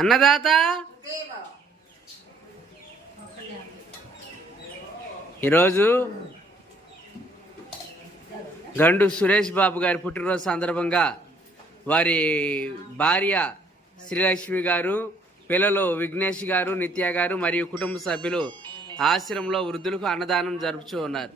అన్నదాత ఈరోజు గండు సురేష్ బాబు గారి పుట్టినరోజు సందర్భంగా వారి భార్య శ్రీలక్ష్మి గారు, పిల్లలు విఘ్నేష్ గారు, నిత్య గారు మరియు కుటుంబ సభ్యులు ఆశ్రమంలో వృద్ధులకు అన్నదానం జరుపుతూ ఉన్నారు.